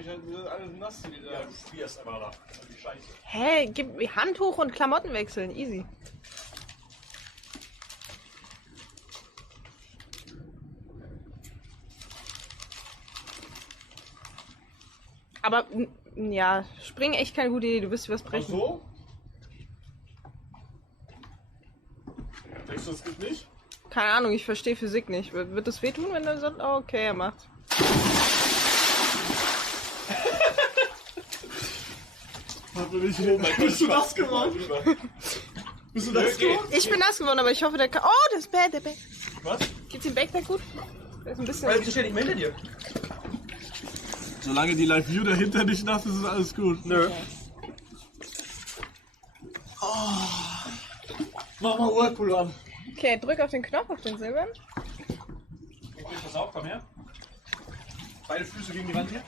ich halt alles nass wieder. Ja, du frierst aber da. Wie scheiße. Hä, gib Handtuch und Klamotten wechseln, easy. Aber, ja, springen echt keine gute Idee, du wirst dir was Ach brechen. so? Denkst du, das geht nicht? Keine Ahnung, ich verstehe Physik nicht. Wird das wehtun, wenn er sagt, oh, okay, er macht's. Oh mein Gott, bist du nass geworden? Bist du nass geworden? Ich bin nass geworden, aber ich hoffe, der kann... Oh, das Bett, der Bett. Was? Geht's dem Backpack gut? Der ist ein bisschen... Wieso steht nicht mehr hinter dir? Solange die Live-View dahinter nicht nass ist, ist alles gut. Nö. Mach mal Whirlpool an. Okay, drück auf den Knopf, auf den Silbern. Okay, pass auf, komm her. Beide Füße gegen die Wand hier.